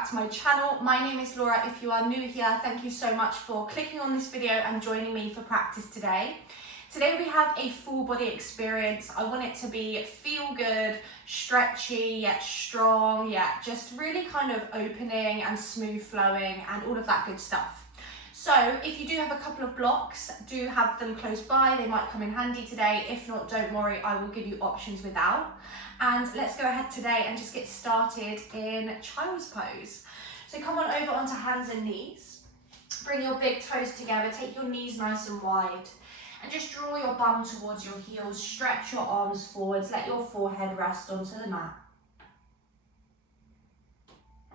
back to my channel. My name is Laura. If you are new here, thank you so much for clicking on this video and joining me for practice today. Today we have a full body experience. I want it to be feel good, stretchy, yet strong, yet just really kind of opening and smooth flowing and all of that good stuff. So if you do have a couple of blocks, do have them close by. They might come in handy today. If not, don't worry, I will give you options without. And let's go ahead today and just get started in child's pose. So come on over onto hands and knees. Bring your big toes together, take your knees nice and wide. And just draw your bum towards your heels, stretch your arms forwards, let your forehead rest onto the mat.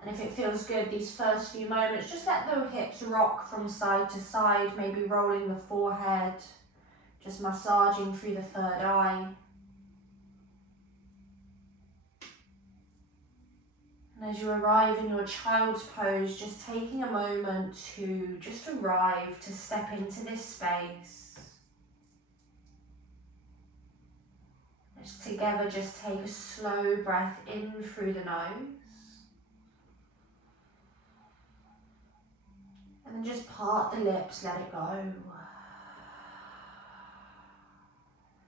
And if it feels good, these first few moments, just let the hips rock from side to side, maybe rolling the forehead, just massaging through the third eye. And as you arrive in your child's pose, just taking a moment to just arrive, to step into this space. Just together, just take a slow breath in through the nose. And then just part the lips, let it go.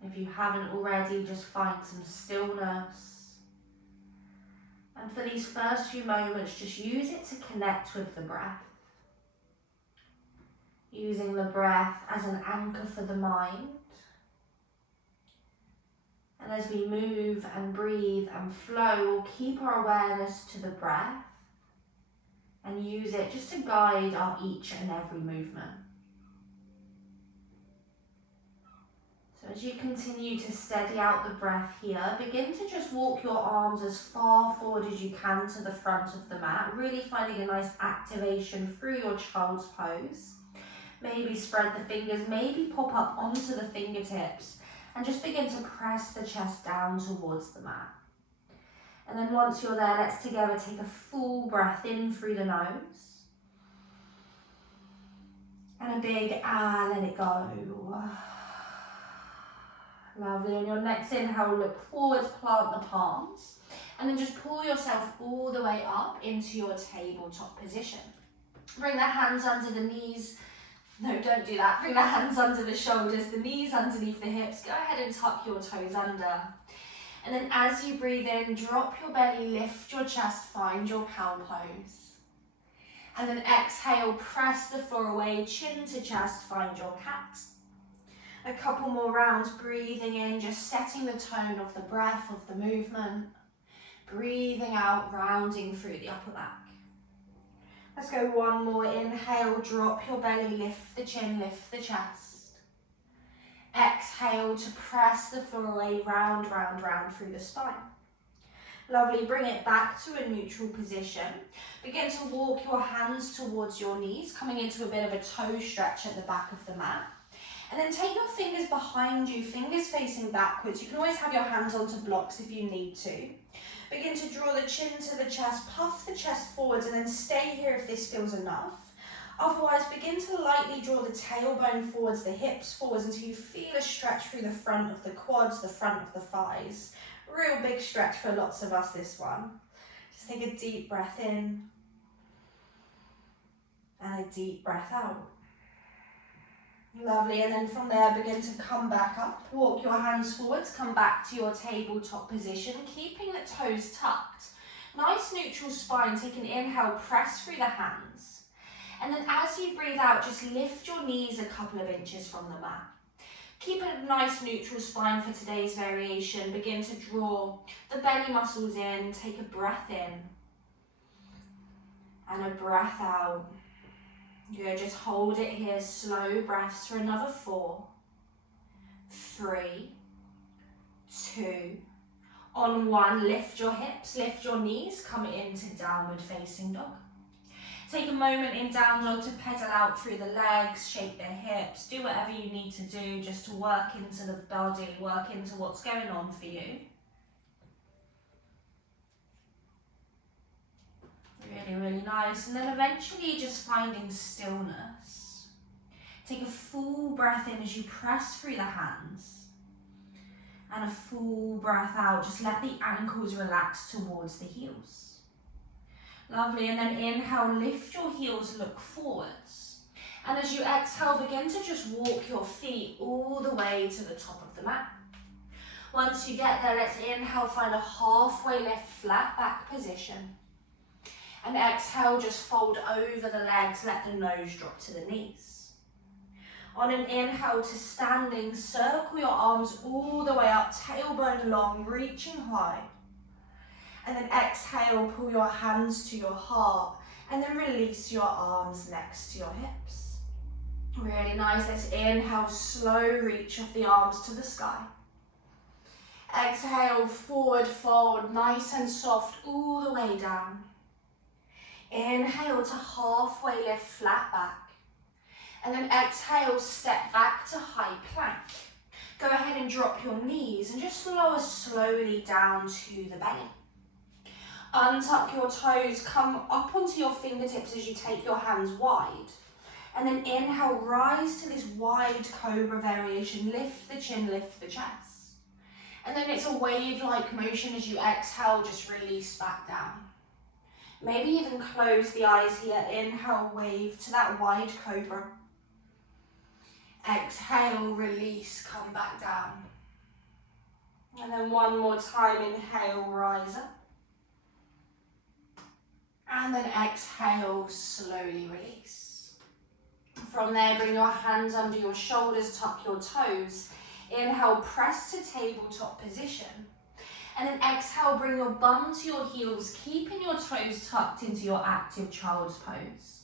If you haven't already, just find some stillness. And for these first few moments, just use it to connect with the breath. Using the breath as an anchor for the mind. And as we move and breathe and flow, we'll keep our awareness to the breath and use it just to guide our each and every movement. So as you continue to steady out the breath here, begin to just walk your arms as far forward as you can to the front of the mat, really finding a nice activation through your child's pose. Maybe spread the fingers, maybe pop up onto the fingertips and just begin to press the chest down towards the mat. And then once you're there, let's together take a full breath in through the nose. And a big let it go. Lovely. On your next inhale, look forwards, plant the palms. And then just pull yourself all the way up into your tabletop position. Bring the hands under the knees. No, don't do that. Bring the hands under the shoulders, the knees underneath the hips. Go ahead and tuck your toes under. And then as you breathe in, drop your belly, lift your chest, find your cow pose. And then exhale, press the floor away, chin to chest, find your cat. A couple more rounds, breathing in, just setting the tone of the breath, of the movement. Breathing out, rounding through the upper back. Let's go one more, inhale, drop your belly, lift the chin, lift the chest. Exhale to press the floor away, round, round, round through the spine. Lovely, bring it back to a neutral position. Begin to walk your hands towards your knees, coming into a bit of a toe stretch at the back of the mat. And then take your fingers behind you, fingers facing backwards. You can always have your hands onto blocks if you need to. Begin to draw the chin to the chest, puff the chest forwards, and then stay here if this feels enough. Otherwise, begin to lightly draw the tailbone forwards, the hips forwards, until you feel a stretch through the front of the quads, the front of the thighs. Real big stretch for lots of us, this one. Just take a deep breath in and a deep breath out. Lovely, and then from there, begin to come back up. Walk your hands forwards, come back to your tabletop position, keeping the toes tucked. Nice neutral spine, take an inhale, press through the hands. And then as you breathe out, just lift your knees a couple of inches from the mat. Keep a nice neutral spine for today's variation. Begin to draw the belly muscles in, take a breath in and a breath out. Good, just hold it here, slow breaths for another 4, 3, 2, on 1, lift your hips, lift your knees, come into downward facing dog. Take a moment in down dog to pedal out through the legs, shake the hips, do whatever you need to do just to work into the body, work into what's going on for you. Really, really nice. And then eventually just finding stillness. Take a full breath in as you press through the hands. And a full breath out. Just let the ankles relax towards the heels. Lovely, and then inhale, lift your heels, look forwards. And as you exhale, begin to just walk your feet all the way to the top of the mat. Once you get there, let's inhale, find a halfway lift, flat back position. And exhale, just fold over the legs, let the nose drop to the knees. On an inhale to standing, circle your arms all the way up, tailbone long, reaching high. And then exhale, pull your hands to your heart, and then release your arms next to your hips. Really nice. Let's inhale, slow reach of the arms to the sky. Exhale, forward fold, nice and soft all the way down. Inhale to halfway lift, flat back. And then exhale, step back to high plank. Go ahead and drop your knees and just lower slowly down to the belly. Untuck your toes, come up onto your fingertips as you take your hands wide. And then inhale, rise to this wide cobra variation. Lift the chin, lift the chest. And then it's a wave-like motion as you exhale, just release back down. Maybe even close the eyes here. Inhale, wave to that wide cobra. Exhale, release, come back down. And then one more time, inhale, rise up. And then exhale, slowly release. From there, bring your hands under your shoulders, tuck your toes. Inhale, press to tabletop position. And then exhale, bring your bum to your heels, keeping your toes tucked into your active child's pose.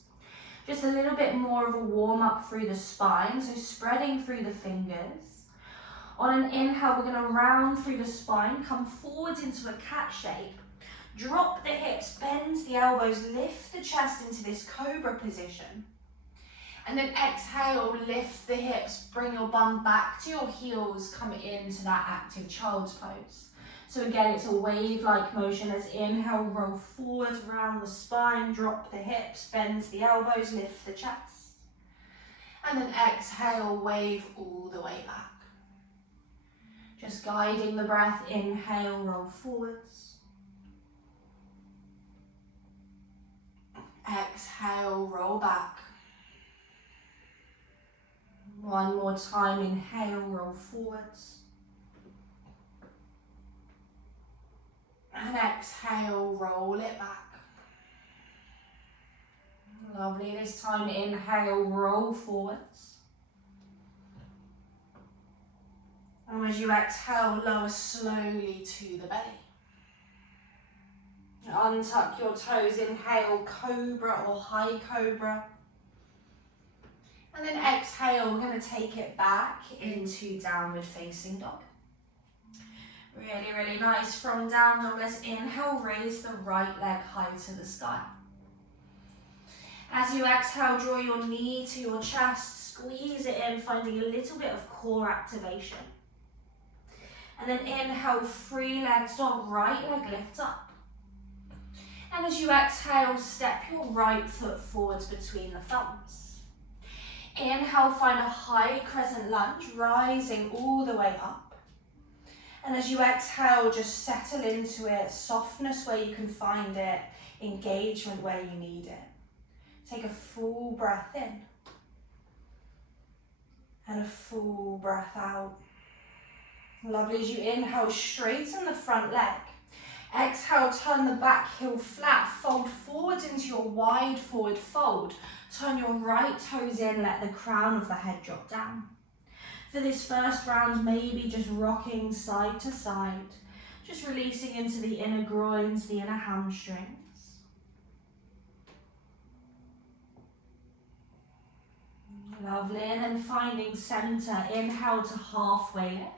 Just a little bit more of a warm up through the spine, so spreading through the fingers. On an inhale, we're going to round through the spine, come forwards into a cat shape. Drop the hips, bend the elbows, lift the chest into this cobra position. And then exhale, lift the hips, bring your bum back to your heels, come into that active child's pose. So again, it's a wave-like motion. As inhale, roll forwards, round the spine, drop the hips, bend the elbows, lift the chest. And then exhale, wave all the way back. Just guiding the breath, inhale, roll forwards. Exhale, roll back. One more time, inhale, roll forwards. And exhale, roll it back. Lovely. This time, inhale, roll forwards. And as you exhale, lower slowly to the belly. Untuck your toes, inhale, cobra or high cobra. And then exhale, we're going to take it back into downward facing dog. Really, really nice. From down dog, let's inhale, raise the right leg high to the sky. As you exhale, draw your knee to your chest, squeeze it in, finding a little bit of core activation. And then inhale, free legs dog, right leg lifts up. And as you exhale, step your right foot forwards between the thumbs. Inhale, find a high crescent lunge, rising all the way up. And as you exhale, just settle into it, softness where you can find it, engagement where you need it. Take a full breath in. And a full breath out. Lovely. As you inhale, straighten the front leg. Exhale, turn the back heel flat, fold forwards into your wide forward fold. Turn your right toes in, let the crown of the head drop down. For this first round, maybe just rocking side to side, just releasing into the inner groins, the inner hamstrings. Lovely, and then finding center, inhale to halfway lift.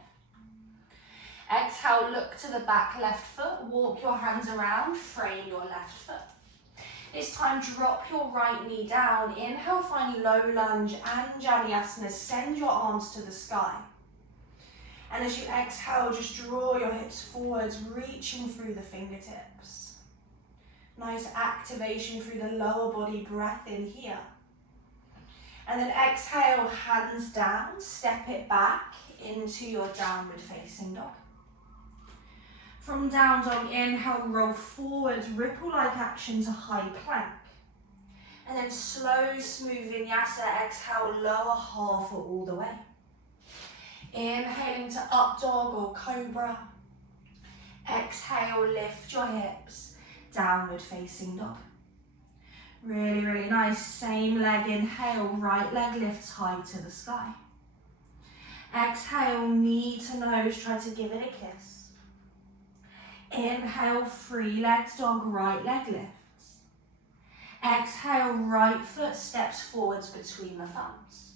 Exhale, look to the back left foot, walk your hands around, frame your left foot. This time, drop your right knee down. Inhale, find low lunge and Vinyasa. Send your arms to the sky. And as you exhale, just draw your hips forwards, reaching through the fingertips. Nice activation through the lower body, breath in here. And then exhale, hands down, step it back into your downward facing dog. From down dog, inhale, roll forwards, ripple-like action to high plank. And then slow, smooth vinyasa, exhale, lower half or all the way. Inhaling to up dog or cobra. Exhale, lift your hips, downward facing dog. Really, really nice. Same leg, inhale, right leg lifts high to the sky. Exhale, knee to nose, try to give it a kiss. Inhale, free legs dog, right leg lifts. Exhale, right foot steps forwards between the thumbs.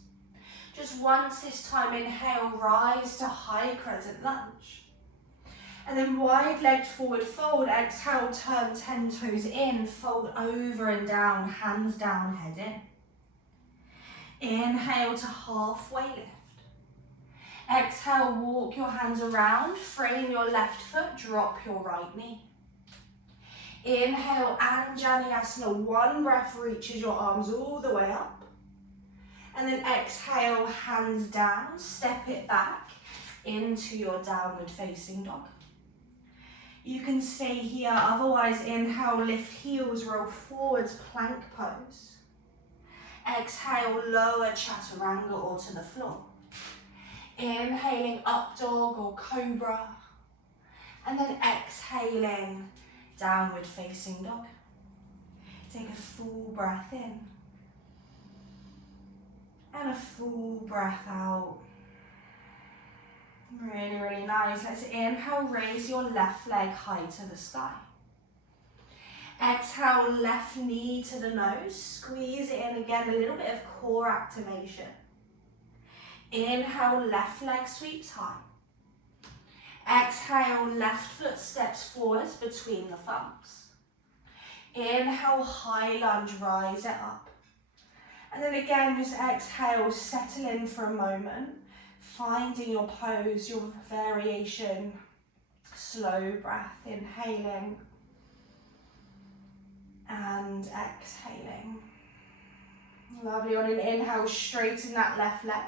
Just once this time, inhale, rise to high crescent lunge. And then wide legged forward fold, exhale, turn 10 toes in, fold over and down, hands down, head in. Inhale to halfway lift. Exhale, walk your hands around, frame your left foot, drop your right knee. Inhale, Anjaneyasana, one breath reaches your arms all the way up. And then exhale, hands down, step it back into your downward facing dog. You can stay here, otherwise inhale, lift heels, roll forwards, plank pose. Exhale, lower chaturanga or to the floor. Inhaling up dog or cobra. And then exhaling, downward facing dog. Take a full breath in. And a full breath out. Really, really nice. Let's inhale, raise your left leg high to the sky. Exhale, left knee to the nose. Squeeze it in again, a little bit of core activation. Inhale, left leg sweeps high. Exhale, left foot steps forwards between the thumbs. Inhale, high lunge, rise it up. And then again, just exhale, settle in for a moment. Finding your pose, your variation. Slow breath, inhaling and exhaling. Lovely. On an inhale, straighten that left leg.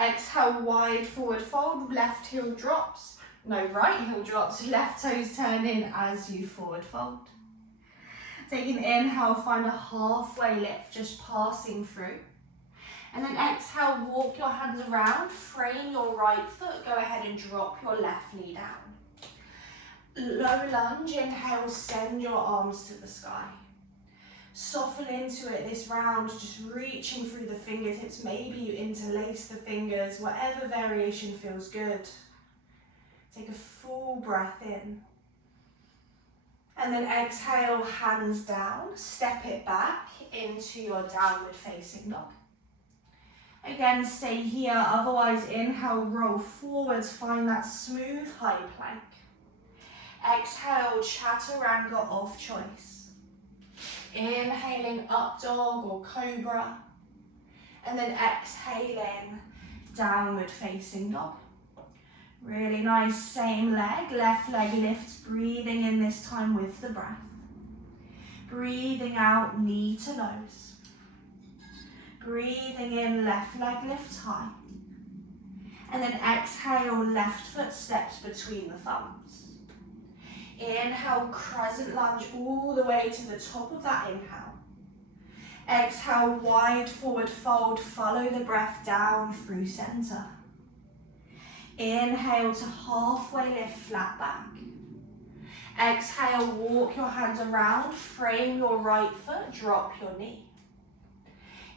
Exhale, wide forward fold, left heel drops. No, right heel drops, left toes turn in as you forward fold. Take an inhale, find a halfway lift, just passing through. And then exhale, walk your hands around, frame your right foot, go ahead and drop your left knee down. Low lunge, inhale, send your arms to the sky. Soften into it this round, just reaching through the fingertips. Maybe you interlace the fingers, whatever variation feels good. Take a full breath in. And then exhale, hands down, step it back into your downward facing dog. Again, stay here, otherwise inhale, roll forwards, find that smooth high plank. Exhale, chaturanga of choice. Inhaling up dog or cobra. And then exhaling, downward facing dog. Really nice, same leg, left leg lifts, breathing in this time with the breath. Breathing out, knee to nose. Breathing in, left leg lifts high. And then exhale, left foot steps between the thumbs. Inhale, crescent lunge all the way to the top of that inhale. Exhale, wide forward fold, follow the breath down through center. Inhale to halfway lift, flat back. Exhale, walk your hands around, frame your right foot, drop your knee.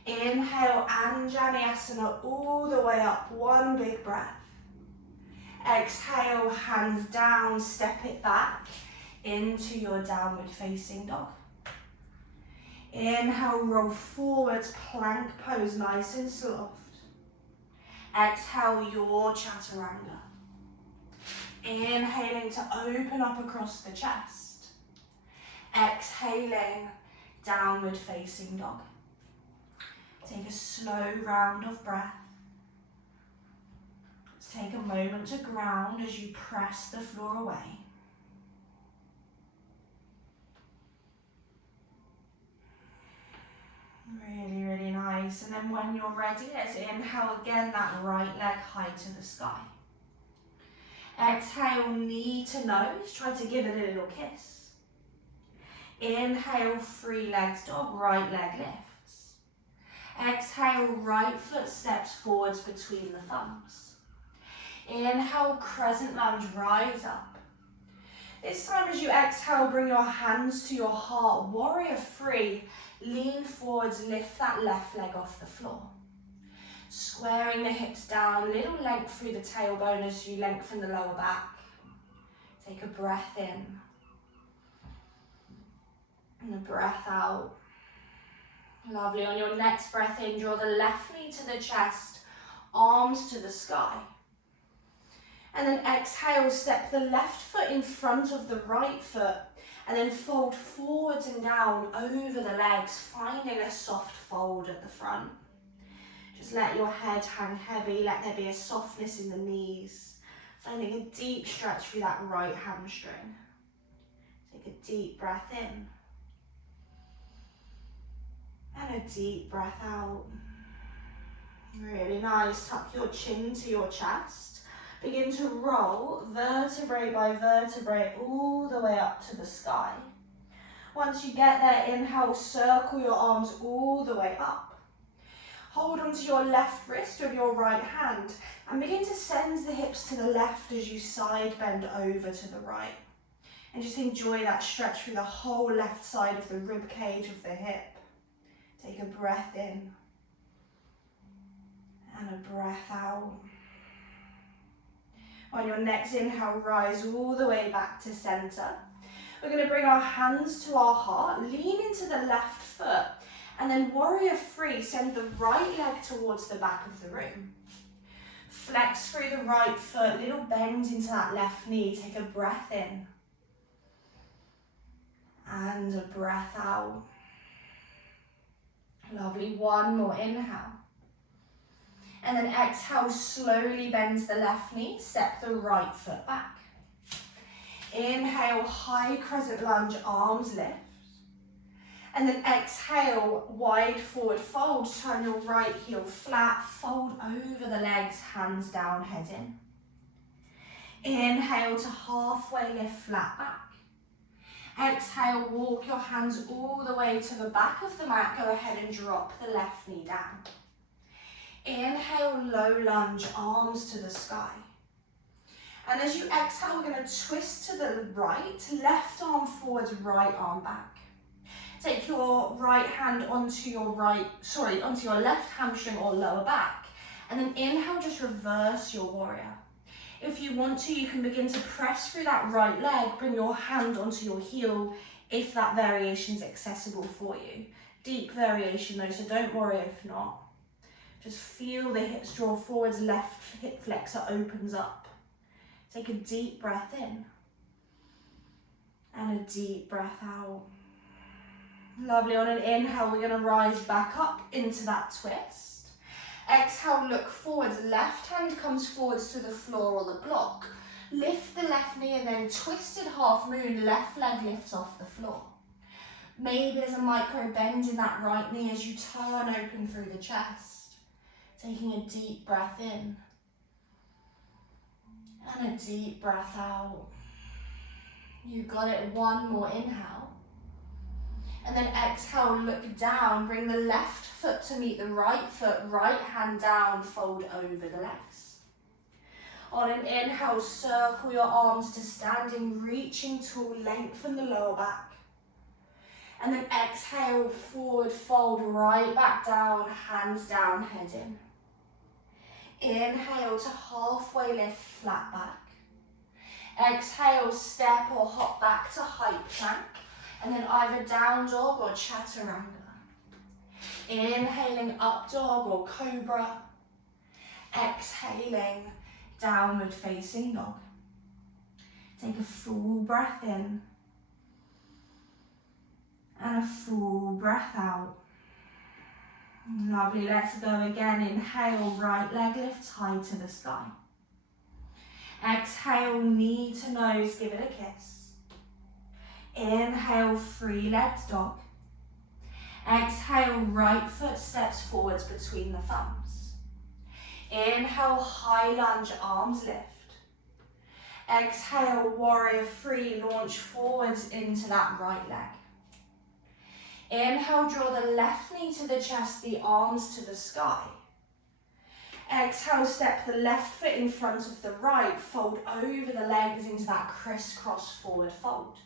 Inhale, Anjaneyasana all the way up, one big breath. Exhale, hands down, step it back into your downward facing dog. Inhale, roll forwards, plank pose, nice and soft. Exhale, your chaturanga. Inhaling to open up across the chest. Exhaling, downward facing dog. Take a slow round of breath. Let's take a moment to ground as you press the floor away. Really, really nice. And then when you're ready, let's inhale again, that right leg high to the sky. Exhale, knee to nose, try to give it a little kiss. Inhale, free legs dog, right leg lifts. Exhale, right foot steps forwards between the thumbs. Inhale, crescent lunge, rise up. This time as you exhale, bring your hands to your heart, warrior three, lean forwards, lift that left leg off the floor. Squaring the hips down, little length through the tailbone as you lengthen the lower back. Take a breath in. And a breath out. Lovely. On your next breath in, draw the left knee to the chest, arms to the sky. And then exhale, step the left foot in front of the right foot, and then fold forwards and down over the legs, finding a soft fold at the front. Just let your head hang heavy, let there be a softness in the knees, finding a deep stretch through that right hamstring. Take a deep breath in. And a deep breath out. Really nice. Tuck your chin to your chest. Begin to roll vertebrae by vertebrae all the way up to the sky. Once you get there, inhale, circle your arms all the way up. Hold onto your left wrist with your right hand and begin to send the hips to the left as you side bend over to the right. And just enjoy that stretch through the whole left side of the rib cage of the hip. Take a breath in and a breath out. On your next inhale, rise all the way back to center. We're going to bring our hands to our heart, lean into the left foot, and then warrior three, send the right leg towards the back of the room. Flex through the right foot, little bend into that left knee. Take a breath in and a breath out. Lovely, one more inhale. And then exhale, slowly bend the left knee, step the right foot back. Inhale, high crescent lunge, arms lift. And then exhale, wide forward fold, turn your right heel flat, fold over the legs, hands down, head in. Inhale to halfway lift, flat back. Exhale, walk your hands all the way to the back of the mat, go ahead and drop the left knee down. Inhale, low lunge, arms to the sky. And as you exhale, we're going to twist to the right, left arm forwards, right arm back. Take your right hand onto your left hamstring or lower back. And then inhale, just reverse your warrior. If you want to, you can begin to press through that right leg, bring your hand onto your heel if that variation is accessible for you. Deep variation though, so don't worry if not. Just feel the hips draw forwards, left hip flexor opens up. Take a deep breath in and a deep breath out. Lovely, on an inhale, we're going to rise back up into that twist. Exhale, look forwards, left hand comes forwards to the floor or the block. Lift the left knee and then twisted half moon, left leg lifts off the floor. Maybe there's a micro bend in that right knee as you turn open through the chest. Taking a deep breath in and a deep breath out. You got it, one more inhale. And then exhale, look down, bring the left foot to meet the right foot, right hand down, fold over the legs. On an inhale, circle your arms to standing, reaching tall, lengthen the lower back. And then exhale, forward fold, right back down, hands down, head in. Inhale to halfway lift, flat back. Exhale, step or hop back to high plank. And then either down dog or chaturanga. Inhaling up dog or cobra. Exhaling downward facing dog. Take a full breath in and a full breath out. Lovely, let's go again. Inhale, right leg lifts high to the sky. Exhale, knee to nose, give it a kiss. Inhale, free legs dog. Exhale, right foot steps forwards between the thumbs. Inhale, high lunge, arms lift. Exhale, warrior three, launch forwards into that right leg. Inhale, draw the left knee to the chest, the arms to the sky. Exhale, step the left foot in front of the right, fold over the legs into that crisscross forward fold.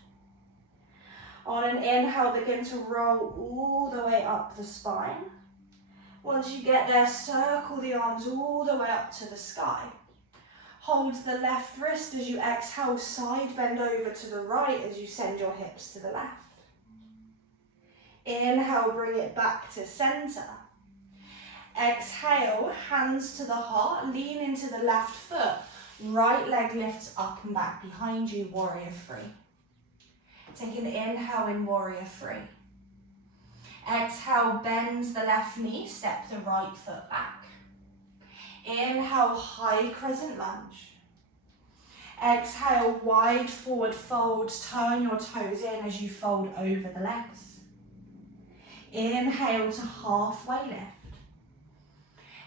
On an inhale, begin to roll all the way up the spine. Once you get there, circle the arms all the way up to the sky. Hold the left wrist as you exhale, side bend over to the right as you send your hips to the left. Inhale, bring it back to center. Exhale, hands to the heart, lean into the left foot. Right leg lifts up and back behind you, warrior three. Take an inhale in warrior three. Exhale, bend the left knee, step the right foot back. Inhale, high crescent lunge. Exhale, wide forward fold, turn your toes in as you fold over the legs. Inhale to halfway lift.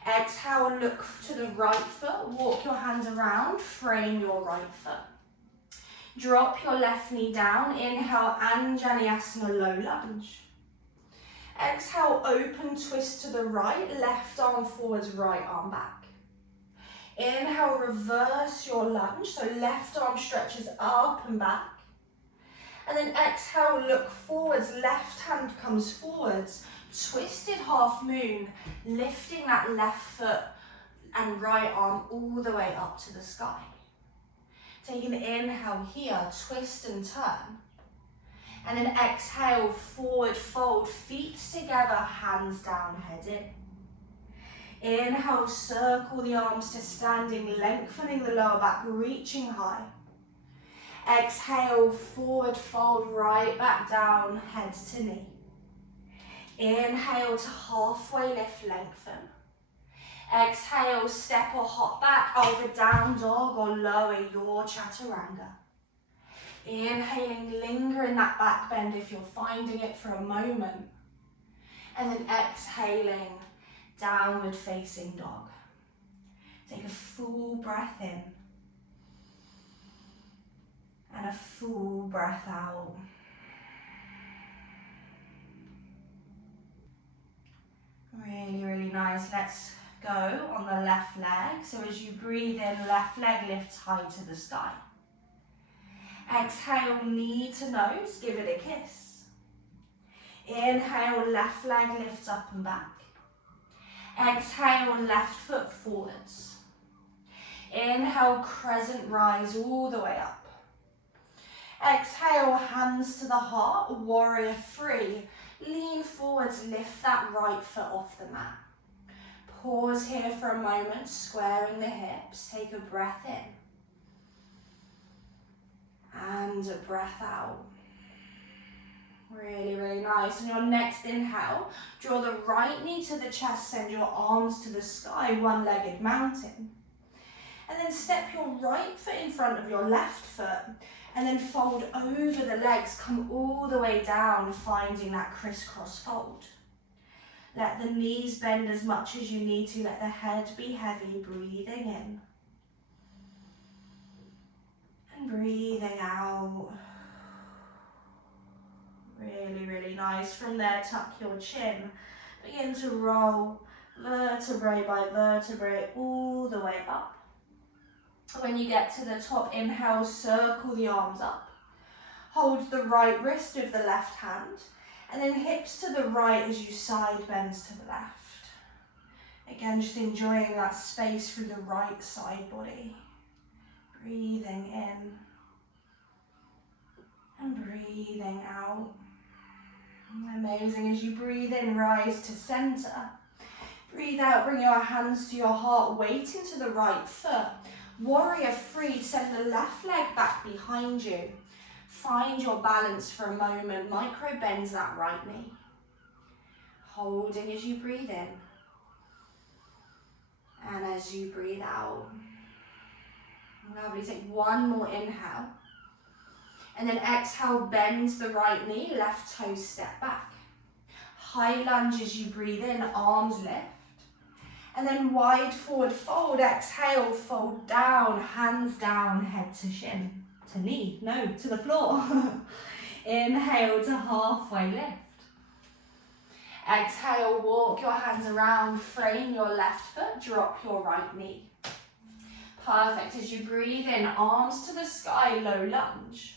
Exhale, look to the right foot, walk your hands around, frame your right foot. Drop your left knee down, inhale, Anjaneyasana, low lunge. Exhale, open twist to the right, left arm forwards, right arm back. Inhale, reverse your lunge, so left arm stretches up and back. And then exhale, look forwards, left hand comes forwards, twisted half moon, lifting that left foot and right arm all the way up to the sky. Take an inhale here, twist and turn. And then exhale, forward fold, feet together, hands down, head in. Inhale, circle the arms to standing, lengthening the lower back, reaching high. Exhale, forward fold, right back down, head to knee. Inhale to halfway lift, lengthen. Exhale, step or hop back, either down dog or lower your chaturanga. Inhaling, linger in that back bend if you're finding it for a moment. And then exhaling, downward facing dog. Take a full breath in. And a full breath out. Really, really nice. Let's go on the left leg. So as you breathe in, left leg lifts high to the sky. Exhale, knee to nose, give it a kiss. Inhale, left leg lifts up and back. Exhale, left foot forwards. Inhale, crescent rise all the way up. Exhale, hands to the heart, warrior three. Lean forwards, lift that right foot off the mat. Pause here for a moment, squaring the hips. Take a breath in. And a breath out. Really, really nice. On your next inhale, draw the right knee to the chest, send your arms to the sky, one-legged mountain. And then step your right foot in front of your left foot, and then fold over the legs, come all the way down, finding that crisscross fold. Let the knees bend as much as you need to, let the head be heavy, breathing in. And breathing out. Really, really nice. From there, tuck your chin. Begin to roll vertebrae by vertebrae all the way up. When you get to the top, inhale, circle the arms up. Hold the right wrist with the left hand. And then hips to the right as you side bend to the left. Again, just enjoying that space through the right side body. Breathing in and breathing out. Amazing. As you breathe in, rise to center. Breathe out, bring your hands to your heart, weight into the right foot. Warrior three, send the left leg back behind you. Find your balance for a moment. Micro bends that right knee. Holding as you breathe in. And as you breathe out. Lovely. Take one more inhale. And then exhale, bend the right knee, left toe step back. High lunge as you breathe in, arms lift. And then wide forward fold, exhale, fold down, hands down, head to shin, to knee, no, to the floor. Inhale to halfway lift. Exhale, walk your hands around, frame your left foot, drop your right knee. Perfect. As you breathe in, arms to the sky, low lunge.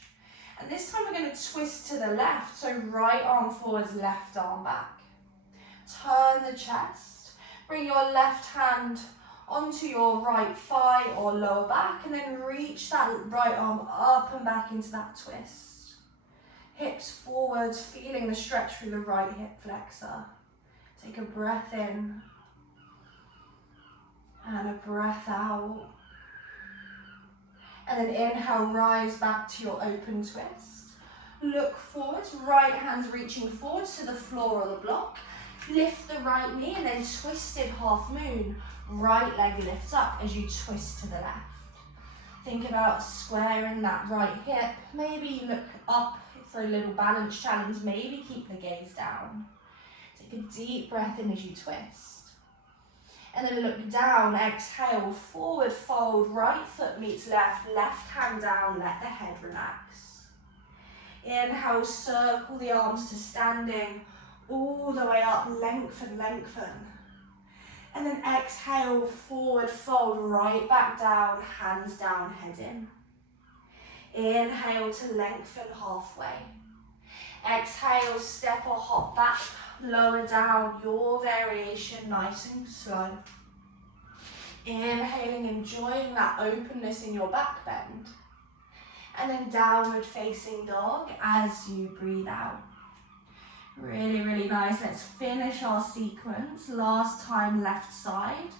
And this time we're going to twist to the left, so right arm forwards, left arm back. Turn the chest, bring your left hand onto your right thigh or lower back, and then reach that right arm up and back into that twist. Hips forward, feeling the stretch through the right hip flexor. Take a breath in and a breath out. And then inhale, rise back to your open twist. Look forwards, right hand's reaching forwards to the floor or the block. Lift the right knee and then twisted half moon. Right leg lifts up as you twist to the left. Think about squaring that right hip. Maybe look up for a little balance challenge. Maybe keep the gaze down. Take a deep breath in as you twist. And then look down, exhale, forward fold, right foot meets left, left hand down, let the head relax. Inhale, circle the arms to standing, all the way up, lengthen, lengthen. And then exhale, forward fold, right back down, hands down, head in. Inhale to lengthen halfway. Exhale, step or hop back, lower down, your variation, nice and slow. Inhaling, enjoying that openness in your back bend. And then downward facing dog as you breathe out. Really, really nice. Let's finish our sequence. Last time left side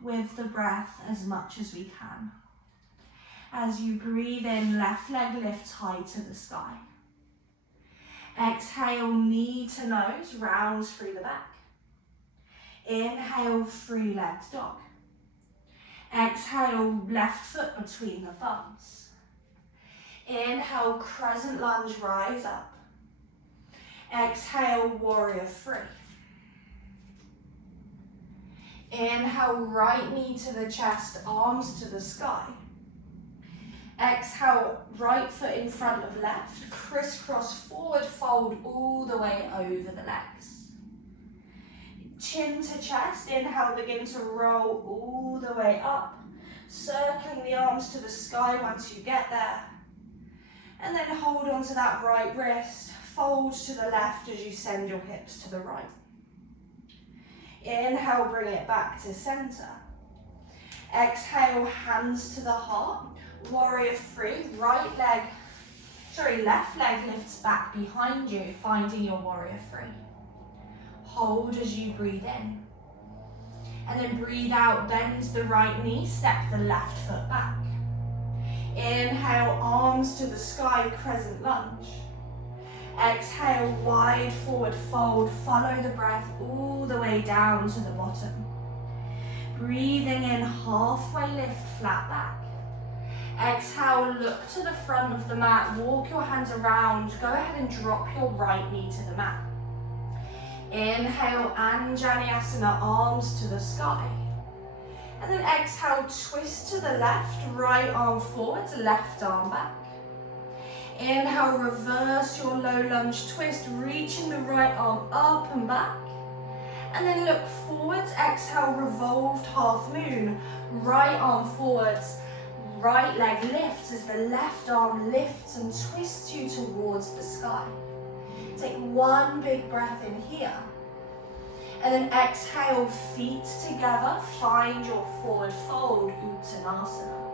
with the breath as much as we can. As you breathe in, left leg lifts high to the sky. Exhale, knee to nose, rounds through the back. Inhale, free legs dog. Exhale, left foot between the thumbs. Inhale, crescent lunge, rise up. Exhale, warrior three. Inhale, right knee to the chest, arms to the sky. Exhale, right foot in front of left, crisscross forward fold all the way over the legs. Chin to chest, inhale, begin to roll all the way up, circling the arms to the sky once you get there. And then hold on to that right wrist, fold to the left as you send your hips to the right. Inhale, bring it back to center. Exhale, hands to the heart. Warrior three, left leg lifts back behind you, finding your warrior three. Hold as you breathe in. And then breathe out, bend the right knee, step the left foot back. Inhale, arms to the sky, crescent lunge. Exhale, wide forward fold, follow the breath all the way down to the bottom. Breathing in, halfway lift, flat back. Exhale, look to the front of the mat, walk your hands around, go ahead and drop your right knee to the mat. Inhale, Anjaneyasana, arms to the sky. And then exhale, twist to the left, right arm forwards, left arm back. Inhale, reverse your low lunge twist, reaching the right arm up and back. And then look forwards, exhale, revolved half moon, right arm forwards, right leg lifts as the left arm lifts and twists you towards the sky. Take one big breath in here. And then exhale, feet together, find your forward fold, Uttanasana.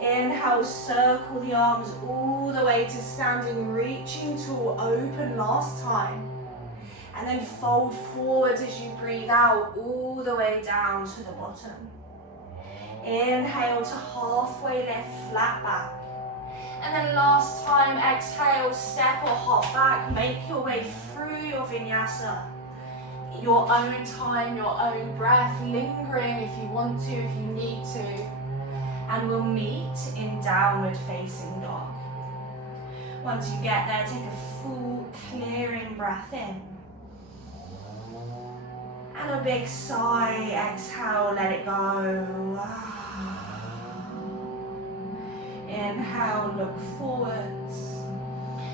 Inhale, circle the arms all the way to standing, reaching to open last time. And then fold forward as you breathe out, all the way down to the bottom. Inhale to halfway lift, flat back. And then last time, exhale, step or hop back, make your way through your vinyasa. Your own time, your own breath, lingering if you want to, if you need to. And we'll meet in downward facing dog. Once you get there, take a full clearing breath in. And a big sigh, exhale, let it go. Inhale, look forwards.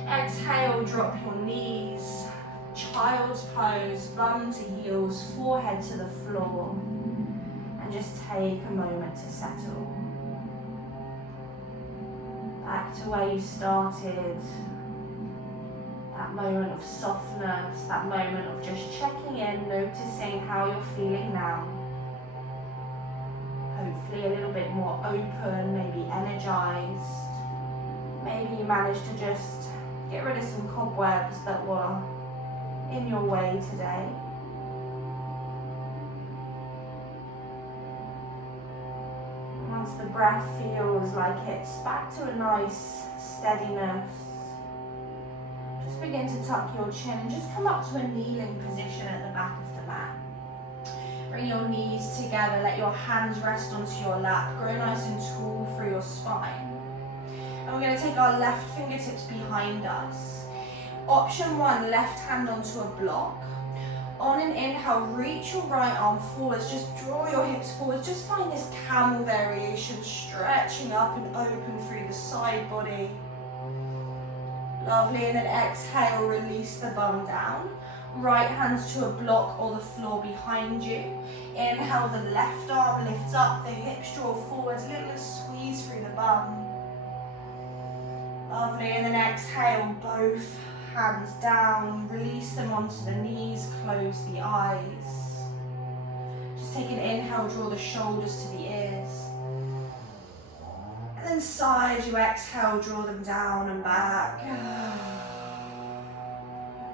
Exhale, drop your knees. Child's pose, bum to heels, forehead to the floor. And just take a moment to settle. Back to where you started. That moment of softness, that moment of just checking in, noticing how you're feeling now. Hopefully a little bit more open, maybe energized. Maybe you managed to just get rid of some cobwebs that were in your way today. Once the breath feels like it's back to a nice steadiness, just begin to tuck your chin and just come up to a kneeling position at the back of the mat. Bring your knees together, let your hands rest onto your lap, grow nice and tall through your spine. And we're going to take our left fingertips behind us. Option 1, left hand onto a block. On an inhale, reach your right arm forwards, just draw your hips forwards, just find this camel variation, stretching up and open through the side body. Lovely, and then exhale, release the bum down. Right hands to a block or the floor behind you. Inhale, the left arm lifts up, the hips draw forwards, a little squeeze through the bum. Lovely, and then exhale, both hands down, release them onto the knees, close the eyes. Just take an inhale, draw the shoulders to the ears. And then sigh as you exhale, draw them down and back.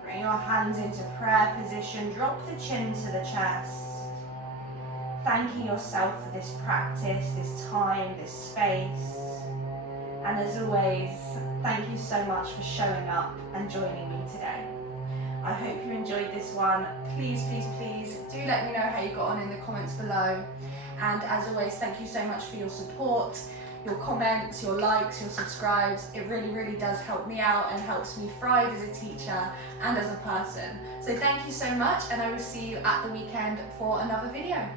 Bring your hands into prayer position, drop the chin to the chest. Thanking yourself for this practice, this time, this space. And as always, thank you so much for showing up and joining me today. I hope you enjoyed this one. Please, please, please do let me know how you got on in the comments below. And as always, thank you so much for your support, your comments, your likes, your subscribes. It really, really does help me out and helps me thrive as a teacher and as a person. So thank you so much, and I will see you at the weekend for another video.